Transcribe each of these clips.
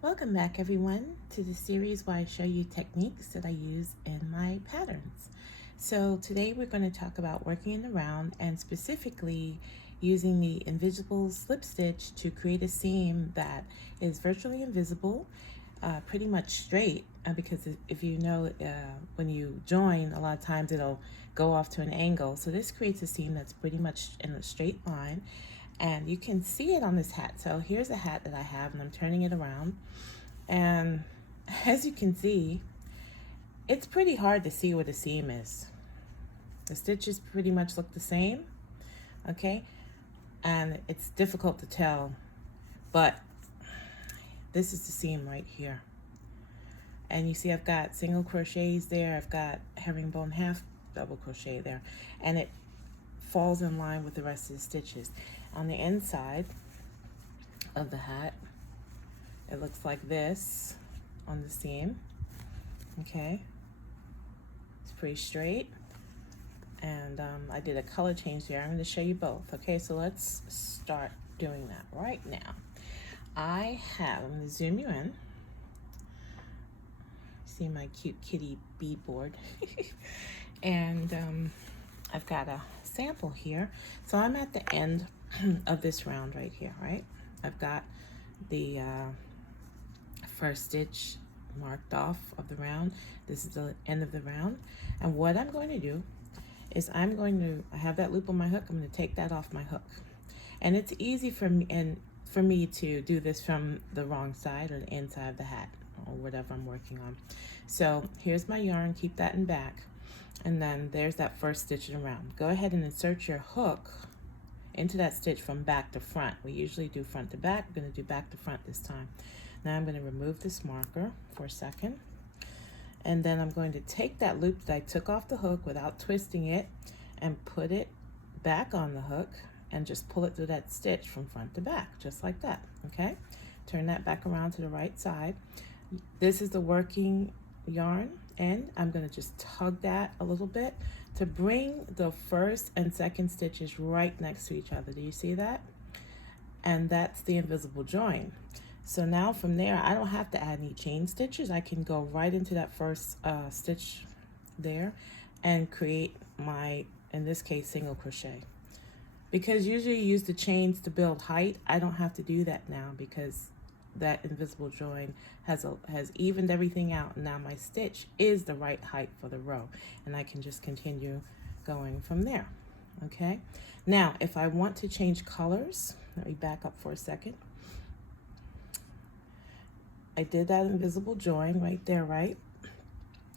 Welcome back everyone to the series where I show you techniques that I use in my patterns. So today we're going to talk about working in the round and specifically using the invisible slip stitch to create a seam that is virtually invisible, pretty much straight, because if you know when you join, a lot of times it'll go off to an angle. So this creates a seam that's pretty much in a straight line, and you can see it on this hat. So here's a hat that I have and I'm turning it around, and as you can see, it's pretty hard to see where the seam is. The stitches pretty much look the same, okay? And it's difficult to tell, but this is the seam right here. And you see I've got single crochets there, I've got herringbone half double crochet there, and it falls in line with the rest of the stitches. On the inside of the hat, it looks like this on the seam, okay? It's pretty straight, and I did a color change there. I'm going to show you both, okay? So let's start doing that right now. I'm going to zoom you in. See my cute kitty beadboard. And I've got a sample here. So I'm at the end of this round right here, right? I've got the first stitch marked off of the round. This is the end of the round. And what I'm going to do is I have that loop on my hook. I'm going to take that off my hook. And it's easy for me to do this from the wrong side or the inside of the hat or whatever I'm working on. So here's my yarn, keep that in back. And then there's that first stitch in the round. Go ahead and insert your hook into that stitch from back to front. We usually do front to back. We're going to do back to front this time. Now I'm going to remove this marker for a second. And then I'm going to take that loop that I took off the hook without twisting it and put it back on the hook and just pull it through that stitch from front to back, just like that, okay? Turn that back around to the right side. This is the working yarn, and I'm going to just tug that a little bit to bring the first and second stitches right next to each other. Do you see that? And that's the invisible join. So now from there, I don't have to add any chain stitches. I can go right into that first stitch there and create my, in this case, single crochet. Because usually you use the chains to build height, I don't have to do that now because that invisible join has evened everything out. And now my stitch is the right height for the row, and I can just continue going from there. Okay, now if I want to change colors, let me back up for a second. I did that invisible join right there, right?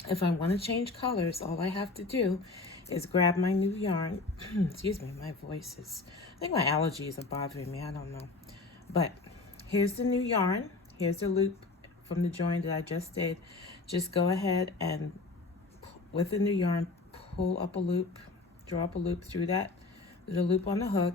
If I want to change colors, all I have to do is grab my new yarn. Excuse me, my voice is, I think my allergies are bothering me, I don't know. But here's the new yarn. Here's the loop from the join that I just did. Just go ahead and, with the new yarn, pull up a loop, draw up a loop through that, the loop on the hook,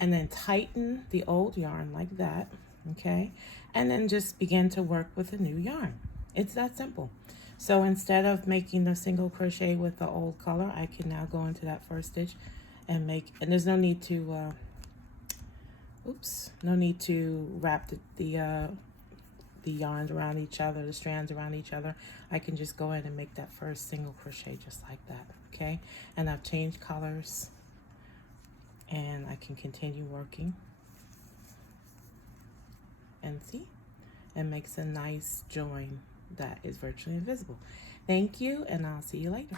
and then tighten the old yarn like that, okay? And then just begin to work with the new yarn. It's that simple. So instead of making the single crochet with the old color, I can now go into that first stitch and make, and there's no need to, no need to wrap the yarns around each other, the strands around each other. I can just go in and make that first single crochet just like that, okay? And I've changed colors, and I can continue working. And see, it makes a nice join that is virtually invisible. Thank you, and I'll see you later.